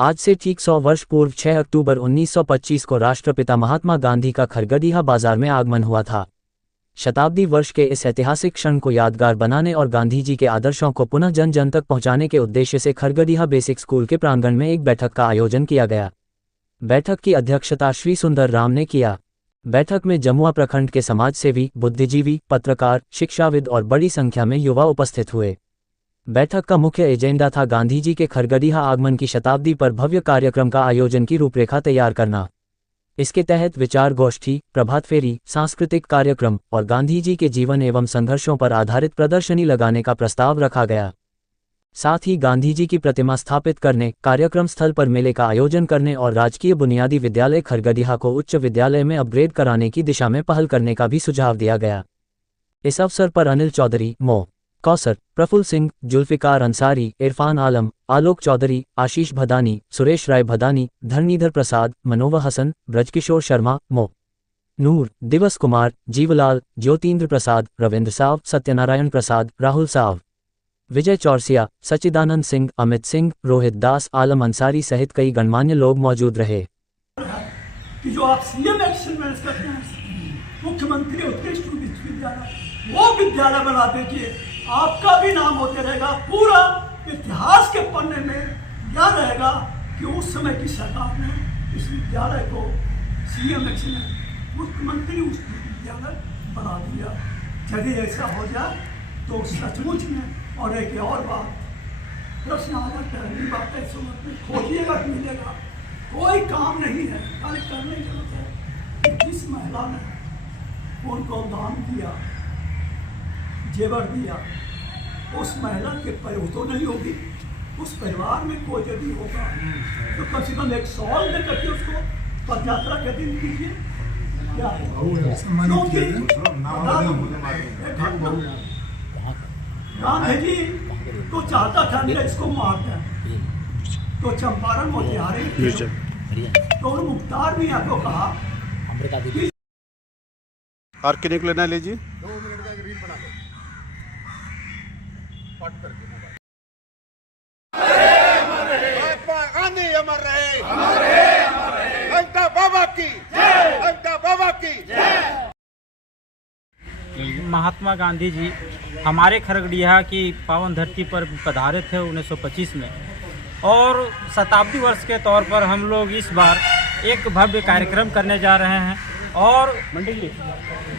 आज से ठीक 100 वर्ष पूर्व 6 अक्टूबर 1925 को राष्ट्रपिता महात्मा गांधी का खरगडिहा बाजार में आगमन हुआ था। शताब्दी वर्ष के इस ऐतिहासिक क्षण को यादगार बनाने और गांधी जी के आदर्शों को पुनः जन जन तक पहुंचाने के उद्देश्य से खरगडिहा बेसिक स्कूल के प्रांगण में एक बैठक का आयोजन किया गया। बैठक की अध्यक्षता श्री सुंदर राम ने किया। बैठक में जमुआ प्रखंड के समाजसेवी, बुद्धिजीवी, पत्रकार, शिक्षाविद और बड़ी संख्या में युवा उपस्थित हुए। बैठक का मुख्य एजेंडा था गांधी जी के खरगडिहा आगमन की शताब्दी पर भव्य कार्यक्रम का आयोजन की रूपरेखा तैयार करना। इसके तहत विचार गोष्ठी, प्रभात फेरी, सांस्कृतिक कार्यक्रम और गांधी जी के जीवन एवं संघर्षों पर आधारित प्रदर्शनी लगाने का प्रस्ताव रखा गया। साथ ही गांधी जी की प्रतिमा स्थापित करने, कार्यक्रम स्थल पर मेले का आयोजन करने और राजकीय बुनियादी विद्यालय खरगडिहा को उच्च विद्यालय में अपग्रेड कराने की दिशा में पहल करने का भी सुझाव दिया गया। इस अवसर पर अनिल चौधरी, मो. कौसर, प्रफुल्ल सिंह, जुल्फिकार अंसारी, इरफान आलम, आलोक चौधरी, आशीष भदानी, सुरेश राय भदानी, धरणीधर प्रसाद, मनोवर हसन, ब्रजकिशोर शर्मा, मो. नूर, दिवस कुमार, जीवलाल, ज्योतिन्द्र प्रसाद, रविंद्र साव, सत्यनारायण प्रसाद, राहुल साव, विजय चौरसिया, सचिदानंद सिंह, अमित सिंह, रोहित दास, आलम अंसारी सहित कई गणमान्य लोग मौजूद रहे। कि जो आप सीएम एक्सीलेंस करते हैं, मुख्यमंत्री उत्कृष्ट विश्वविद्यालय, वो विद्यालय बना दीजिए, आपका भी नाम होते रहेगा। पूरा इतिहास के पन्ने में याद रहेगा कि उस समय की सरकार ने इस विद्यालय को सीएम एक्सीलेंस, मुख्यमंत्री उस विद्यालय बना दिया। यदि ऐसा हो जाए तो सचमुच में। और एक और बात, प्रश्न आ जाता है, पहली बात है, खोजिएगा कि मिलेगा, कोई काम नहीं है, खाली करने की जरूरत है। जिस महिला ने उनको दान दिया, जेवर दिया, उस महिला के परिवार तो नहीं होगी, उस परिवार में कोई यदि होगा तो कम से कम एक सॉल दे करके उसको पदयात्रा के दिन कीजिए। क्या गांधी जी तो चाहता था नहीं इसको मार दें, तो चंपारण मोतिहारी तो मुख्तार भी आपको कहा और कितने को लेना लीजिए। महात्मा गांधी अमर रहे, घंटा बाबा की जय, घंटा बाबा की जय। महात्मा गांधी जी हमारे खरगडिहा की पावन धरती पर पधारे थे 1925 में, और शताब्दी वर्ष के तौर पर हम लोग इस बार एक भव्य कार्यक्रम करने जा रहे हैं। और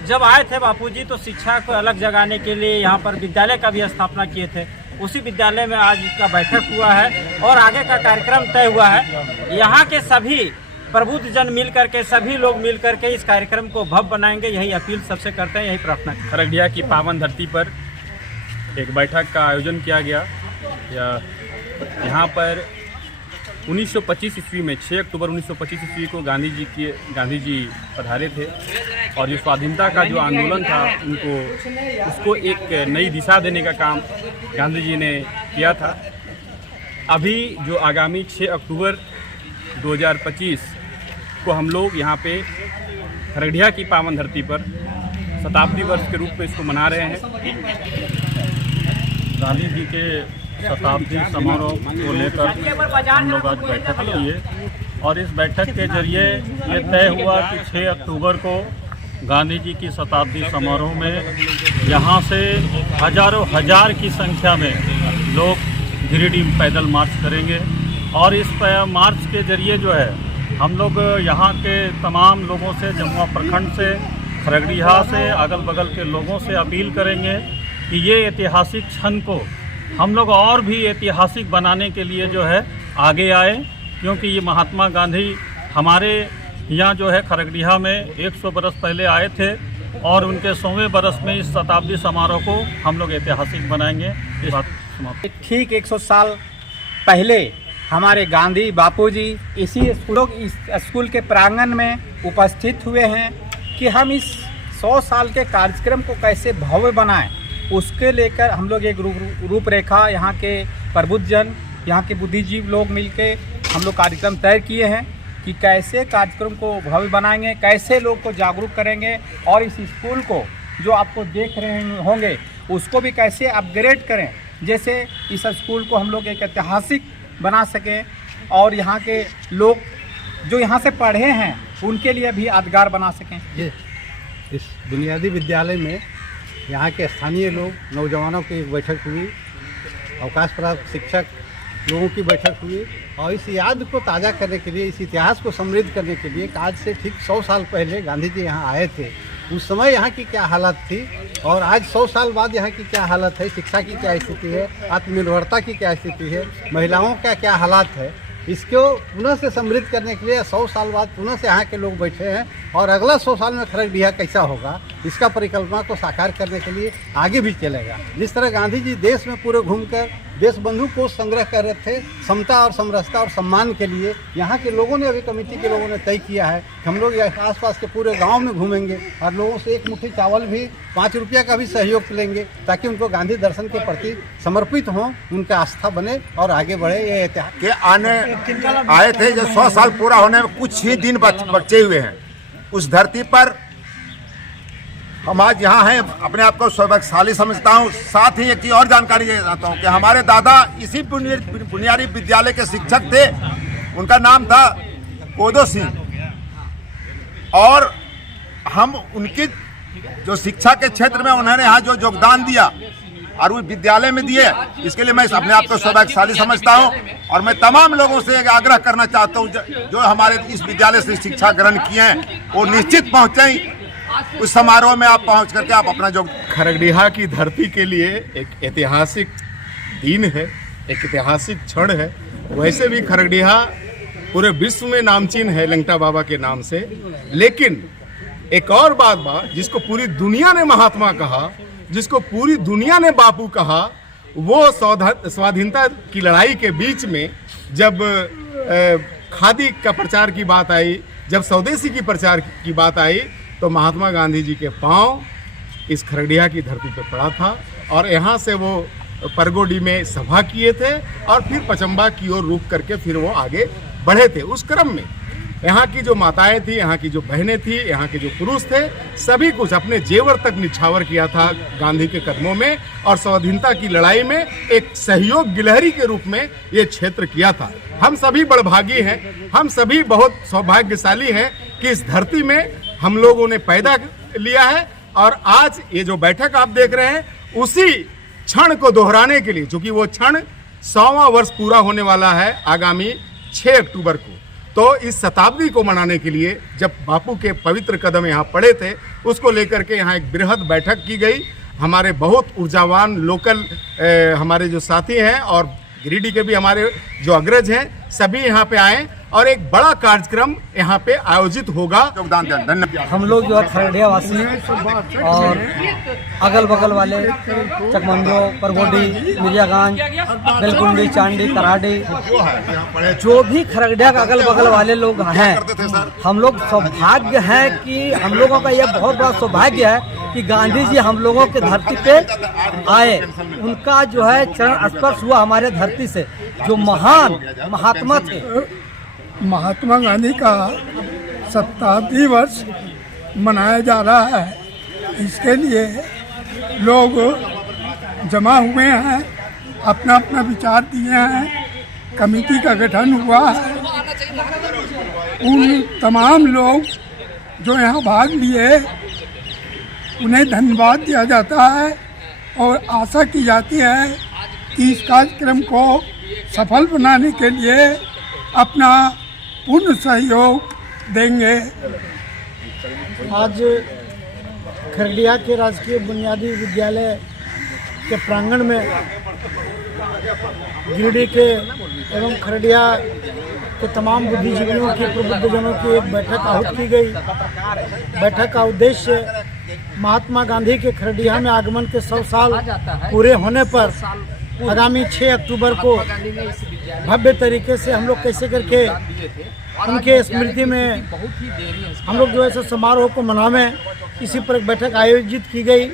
जब आए थे बापूजी तो शिक्षा को अलग जगाने के लिए यहाँ पर विद्यालय का भी स्थापना किए थे। उसी विद्यालय में आज का बैठक हुआ है और आगे का कार्यक्रम तय हुआ है। यहाँ के सभी प्रबुद्ध जन मिल करके, सभी लोग मिल करके इस कार्यक्रम को भव्य बनाएंगे, यही अपील सबसे करते हैं, यही प्रार्थना। खरगडिहा की पावन धरती पर एक बैठक का आयोजन किया गया। यहाँ पर 1925 ईस्वी में 6 अक्टूबर 1925 ईस्वी को गांधी जी पधारे थे, और जो स्वाधीनता का जो आंदोलन था उसको एक नई दिशा देने का काम गांधी जी ने किया था। अभी जो आगामी 6 अक्टूबर 2025 को हम लोग यहाँ पे खरगडिहा की पावन धरती पर शताब्दी वर्ष के रूप में इसको मना रहे हैं। गांधी जी के शताब्दी समारोह को लेकर हम लोग आज बैठक किए, और इस बैठक के जरिए ये तय हुआ कि 6 अक्टूबर को गांधी जी की शताब्दी समारोह में यहाँ से हजारों हजार की संख्या में लोग गिरिडीह पैदल मार्च करेंगे। और इस मार्च के जरिए जो है हम लोग यहाँ के तमाम लोगों से, जमुआ प्रखंड से, खरगडिहा से, अगल बगल के लोगों से अपील करेंगे कि ये ऐतिहासिक क्षण को हम लोग और भी ऐतिहासिक बनाने के लिए जो है आगे आए, क्योंकि ये महात्मा गांधी हमारे यहाँ जो है खरगडिहा में 100 बरस पहले आए थे, और उनके 100वें बरस में इस शताब्दी समारोह को हम लोग ऐतिहासिक बनाएंगे। इस बात समाप्त। ठीक 100 साल पहले हमारे गांधी बापूजी इसी स्कूल के प्रांगण में उपस्थित हुए हैं कि हम इस 100 साल के कार्यक्रम को कैसे भव्य बनाएं, उसके लेकर हम लोग एक रूपरेखा यहाँ के प्रबुद्ध जन, यहाँ के बुद्धिजीवी लोग मिलके हम लोग कार्यक्रम तय किए हैं कि कैसे कार्यक्रम को भव्य बनाएंगे, कैसे लोग को जागरूक करेंगे, और इस स्कूल को जो आपको देख रहे होंगे उसको भी कैसे अपग्रेड करें, जैसे इस स्कूल को हम लोग एक ऐतिहासिक बना सकें और यहाँ के लोग जो यहाँ से पढ़े हैं उनके लिए भी यादगार बना सकें। इस बुनियादी विद्यालय में यहाँ के स्थानीय लोग, नौजवानों की एक बैठक हुई, अवकाश प्राप्त शिक्षक लोगों की बैठक हुई और इस याद को ताज़ा करने के लिए, इस इतिहास को समृद्ध करने के लिए आज से ठीक 100 साल पहले गांधी जी यहाँ आए थे। उस समय यहाँ की क्या हालत थी और आज 100 साल बाद यहाँ की क्या हालत है, शिक्षा की क्या स्थिति है, आत्मनिर्भरता की क्या स्थिति है, महिलाओं का क्या हालात है, इसको पुनः से समृद्ध करने के लिए 100 साल बाद पुनः से यहाँ के लोग बैठे हैं और अगला 100 साल में खरगडिहा कैसा होगा, इसका परिकल्पना को साकार करने के लिए आगे भी चलेगा। जिस तरह गांधी जी देश में पूरे घूमकर देश बंधु कोष संग्रह कर रहे थे समता और समरसता और सम्मान के लिए, यहाँ के लोगों ने, अभी कमेटी के लोगों ने तय किया है कि हम लोग आसपास के पूरे गांव में घूमेंगे और लोगों से एक मुट्ठी चावल भी 5 रुपया का भी सहयोग लेंगे ताकि उनको गांधी दर्शन के प्रति समर्पित हों, उनका आस्था बने और आगे बढ़े। ये इतिहास के आने आए थे जो 100 साल पूरा होने में कुछ ही दिन बचे हुए हैं। उस धरती पर हम आज यहाँ हैं, अपने आप को सौभाग्यशाली समझता हूँ। साथ ही एक चीज़ और जानकारी देना चाहता हूँ कि हमारे दादा इसी बुनियादी विद्यालय के शिक्षक थे। उनका नाम था कोदो सिंह और हम उनकी जो शिक्षा के क्षेत्र में उन्होंने यहाँ जो योगदान दिया और वो विद्यालय में दिए, इसके लिए मैं अपने आप को सौभाग्यशाली समझता हूँ। और मैं तमाम लोगों से एक आग्रह करना चाहता हूँ जो हमारे इस विद्यालय से शिक्षा ग्रहण किए हैं वो निश्चित पहुँचें उस समारोह में। आप पहुँच करके आप अपना जो खरगडिहा की धरती के लिए एक ऐतिहासिक दिन है, एक ऐतिहासिक क्षण है। वैसे भी खरगडिहा पूरे विश्व में नामचीन है लंगटा बाबा के नाम से, लेकिन एक और बात जिसको पूरी दुनिया ने महात्मा कहा, जिसको पूरी दुनिया ने बापू कहा, वो स्वाधीनता की लड़ाई के बीच में जब खादी का प्रचार की बात आई, जब स्वदेशी की प्रचार की बात आई, तो महात्मा गांधी जी के पांव इस खरगडिहा की धरती पर पड़ा था और यहाँ से वो परगोडी में सभा किए थे और फिर पचम्बा की ओर रुख करके फिर वो आगे बढ़े थे। उस क्रम में यहाँ की जो माताएं थी, यहाँ की जो बहनें थी, यहाँ के जो पुरुष थे, सभी कुछ अपने जेवर तक निछावर किया था गांधी के कदमों में और स्वाधीनता की लड़ाई में एक सहयोग गिलहरी के रूप में ये क्षेत्र किया था। हम सभी बड़भागी हैं, हम सभी बहुत सौभाग्यशाली हैं कि इस धरती में हम लोगों ने पैदा लिया है और आज ये जो बैठक आप देख रहे हैं उसी क्षण को दोहराने के लिए, चूंकि वो क्षण 100वां वर्ष पूरा होने वाला है आगामी 6 अक्टूबर को, तो इस शताब्दी को मनाने के लिए जब बापू के पवित्र कदम यहाँ पड़े थे, उसको लेकर के यहाँ एक बृहद बैठक की गई। हमारे बहुत ऊर्जावान लोकल हमारे जो साथी हैं और गिरिडीह के भी हमारे जो अग्रज हैं, सभी यहाँ पे आए और एक बड़ा कार्यक्रम यहाँ पे आयोजित होगा। योगदान दें। धन्यवाद। हम लोग जो है खरगडिहा वासी और अगल बगल वाले चकमंजो, परगोडी, मिर्जागंज, बेलकुंडी, चांडी, कराडी, जो भी खरगडिहा का अगल बगल वाले लोग हैं, हम लोग सौभाग्य है कि हम लोगों का यह बहुत बड़ा सौभाग्य है कि गांधी जी हम लोगों के धरती पे आए, उनका जो है चरण स्पर्श हुआ हमारे धरती से, जो महान महात्मा थे। महात्मा गांधी का शताब्दी वर्ष मनाया जा रहा है, इसके लिए लोग जमा हुए हैं, अपना अपना विचार दिए हैं, कमेटी का गठन हुआ है। उन तमाम लोग जो यहाँ भाग लिए उन्हें धन्यवाद दिया जाता है और आशा की जाती है कि इस कार्यक्रम को सफल बनाने के लिए अपना पूर्ण सहयोग देंगे। आज खरगडिहा के राजकीय बुनियादी विद्यालय के प्रांगण में गिरिडीह के एवं खरगडिहा के तमाम बुद्धिजीवियों के प्रबुद्धजनों की एक बैठक आहूत की गई। बैठक का उद्देश्य महात्मा गांधी के खरगडिहा में आगमन के 100 साल पूरे होने पर आगामी 6 अक्टूबर को भव्य तरीके से हम लोग कैसे करके उनके स्मृति में हम लोग जो है समारोह को मनावें, इसी पर एक बैठक आयोजित की गई।